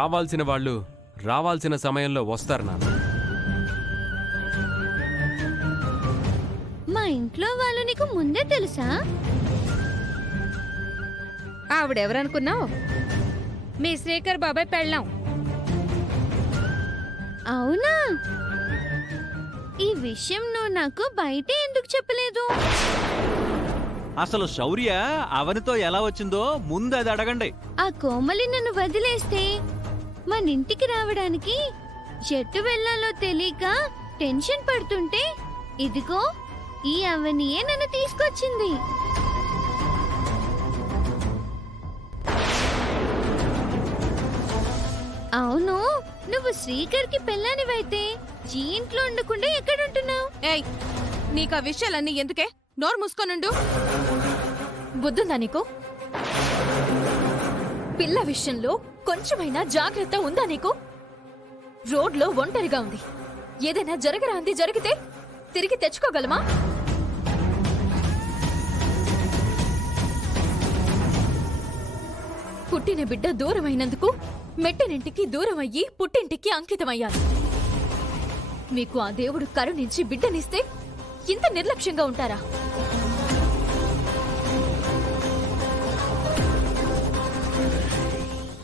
రావాల్సిన వాళ్ళు రావాల్సిన సమయంలో వస్తారు నాన్న. మా ఇంట్లో వాళ్ళు నీకు ముందే తెలుసా? ఆవిడెవరనుకున్నావు? మీ శ్రీకర్ బాబాయ్ పెళ్ళాం. అవునా? ఈ విషయం నువ్వు నాకు బయట ఎందుకు చెప్పలేదు? అసలు శౌర్య అవనితో ఎలా వచ్చిందో ముందు అది అడగండి. ఆ కోమలి నన్ను వదిలేస్తే మన ఇంటికి రావడానికి ఎటు వెళ్లాలో తెలియక టెన్షన్ పడుతుంటే ఇదిగో ఈ అవనియే నన్ను తీసుకొచ్చింది. అవును, నువ్వు శ్రీకర్కి పెళ్ళానివైతే ఈ ఇంట్లో ఉండకుండా ఎక్కడుంటున్నావు? ఏయ్, నీకు ఆ విషయాలన్నీ ఎందుకే? నోరు మూసుకోనుండు. బుద్ధుందా నీకు? పిల్ల విషయంలో కొంచెమైనా జాగ్రత్త ఉందా నీకు? రోడ్లో ఒంటరిగా ఉంది. ఏదైనా జరగరాంది జరిగితే తిరిగి తెచ్చుకోగలమా? పుట్టిన బిడ్డ దూరమైనందుకు మెట్టినింటికి దూరమయ్యి పుట్టింటికి అంకితమయ్యాను. మీకు ఆ దేవుడు కరుణించి బిడ్డనిస్తే ఇంత నిర్లక్ష్యంగా ఉంటారా?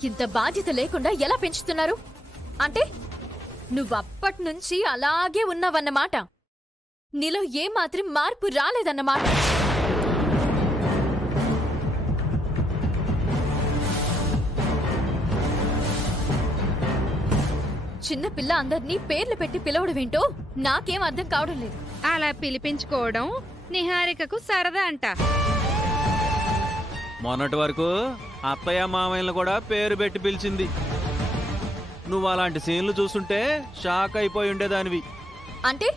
ఇంత బాధ్యత లేకుండా ఎలా పెంచుతున్నారు? అంటే నువ్వప్పట్నుంచి అలాగే ఉన్నావన్నమాట. నీలో ఏమాత్రం మార్పు రాలేదన్నమాట. చిన్నపిల్ల అందర్నీ పేర్లు పెట్టి పిలవడమేంటో నాకేం అర్థం కావడం లేదు. అలా పిలిపించుకోవడం నిహారికకు సరదా అంట. మొన్నటి వరకు అత్తయ్య మామయ్యలు కూడా పేరు పెట్టి పిలిచింది. నువ్వు అలాంటి సీన్లు చూస్తుంటే షాక్ అయిపోయి ఉండేదానివి. అంటే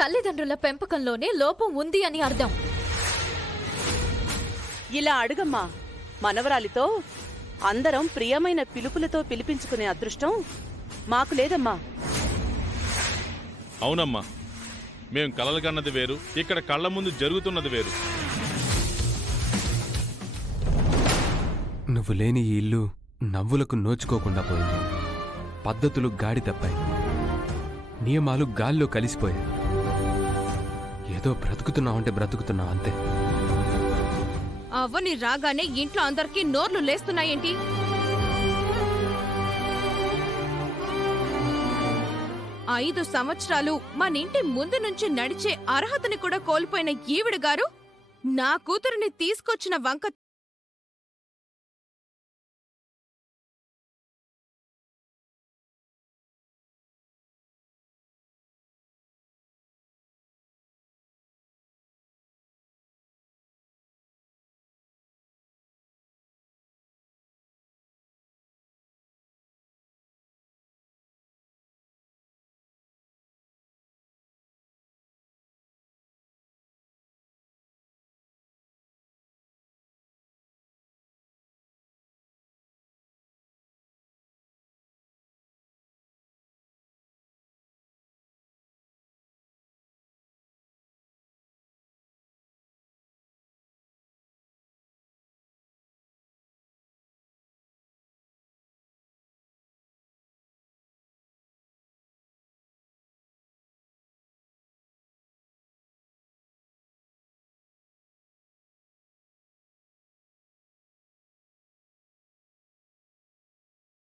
తల్లిదండ్రుల పెంపకంలోనే లోపం ఉంది అని అర్థం. ఇలా అడుగమ్మా. మనవరాలితో అందరం ప్రియమైన పిలుపులతో పిలిపించుకునే అదృష్టం మాకు లేదమ్మా. అవునమ్మా, మేం కలలు కన్నది వేరు, ఇక్కడ కళ్ళ ముందు జరుగుతున్నది వేరు. నువ్వు లేని ఈ ఇల్లు నవ్వులకు నోచుకోకుండా పోయింది. పద్ధతులు గాడి తప్పాయి, నియమాలు గాల్లో కలిసిపోయాయి. ఏదో బ్రతుకుతున్నావంటే బ్రతుకుతున్నావు అంతే. అవ్వని రాగానే ఇంట్లో అందరికీ నోర్లు లేస్తున్నాయేంటి? ఐదు సంవత్సరాలు మన ఇంటి ముందు నుంచి నడిచే అర్హతని కూడా కోల్పోయిన ఈవిడ గారు నా కూతురిని తీసుకొచ్చిన వంక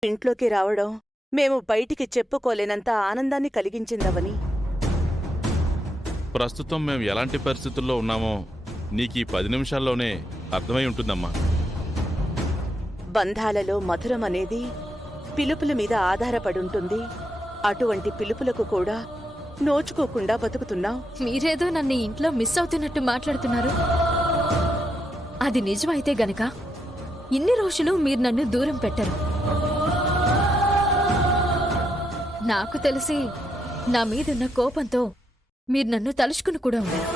ఇంట్లోకి రావడం మేము బయటికి చెప్పుకోలేనంత ఆనందాన్ని కలిగించిందవని. ప్రస్తుతం మేము ఎలాంటి పరిస్థితుల్లో ఉన్నామో నీకు ఈ 10 నిమిషాల్లోనే అర్థమై ఉంటుందమ్మా. బంధాలలో మధురం అనేది పిలుపుల మీద ఆధారపడుంటుంది. అటువంటి పిలుపులకు కూడా నోచుకోకుండా బతుకుతున్నాం. మీరేదో నన్ను ఇంట్లో మిస్ అవుతున్నట్టు మాట్లాడుతున్నారు. అది నిజమైతే గనక ఇన్ని రోజులు మీరు నన్ను దూరం పెట్టరు. నాకు తెలిసి నా మీదున్న కోపంతో మీరు నన్ను తలుచుకుని కూడా ఉన్నారు.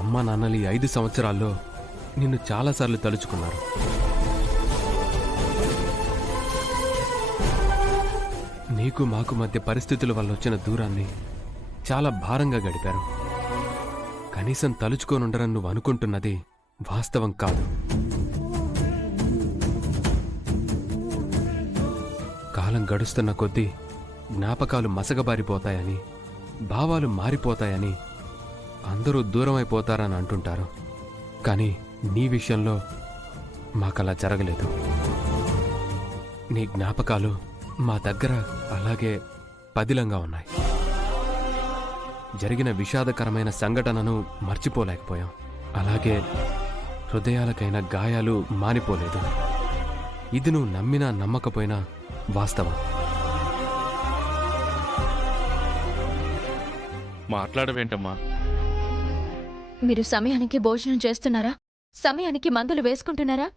అమ్మా నాన్నలు ఈ 5 సంవత్సరాల్లో నిన్ను చాలాసార్లు తలుచుకున్నారు. నీకు మాకు మధ్య పరిస్థితుల వల్ల వచ్చిన దూరాన్ని చాలా భారంగా గడిపారు. కనీసం తలుచుకోనుండరని నువ్వు అనుకుంటున్నది వాస్తవం కాదు. కాలం గడుస్తున్న కొద్దీ జ్ఞాపకాలు మసకబారిపోతాయని, భావాలు మారిపోతాయని అందరూ దూరమైపోతారని అంటుంటారు. కానీ నీ విషయంలో మాకలా జరగలేదు. నీ జ్ఞాపకాలు మా దగ్గర అలాగే పదిలంగా ఉన్నాయి. జరిగిన విషాదకరమైన సంఘటనను మర్చిపోలేకపోయాం. అలాగే హృదయాలకైన గాయాలు మానిపోలేదు. ఇది నువ్వు నమ్మినా నమ్మకపోయినా వాస్తవం. మాట్లాడవేంటమ్మా? మీరు సమయానికి భోజనం చేస్తున్నారా? సమయానికి మందులు వేసుకుంటున్నారా?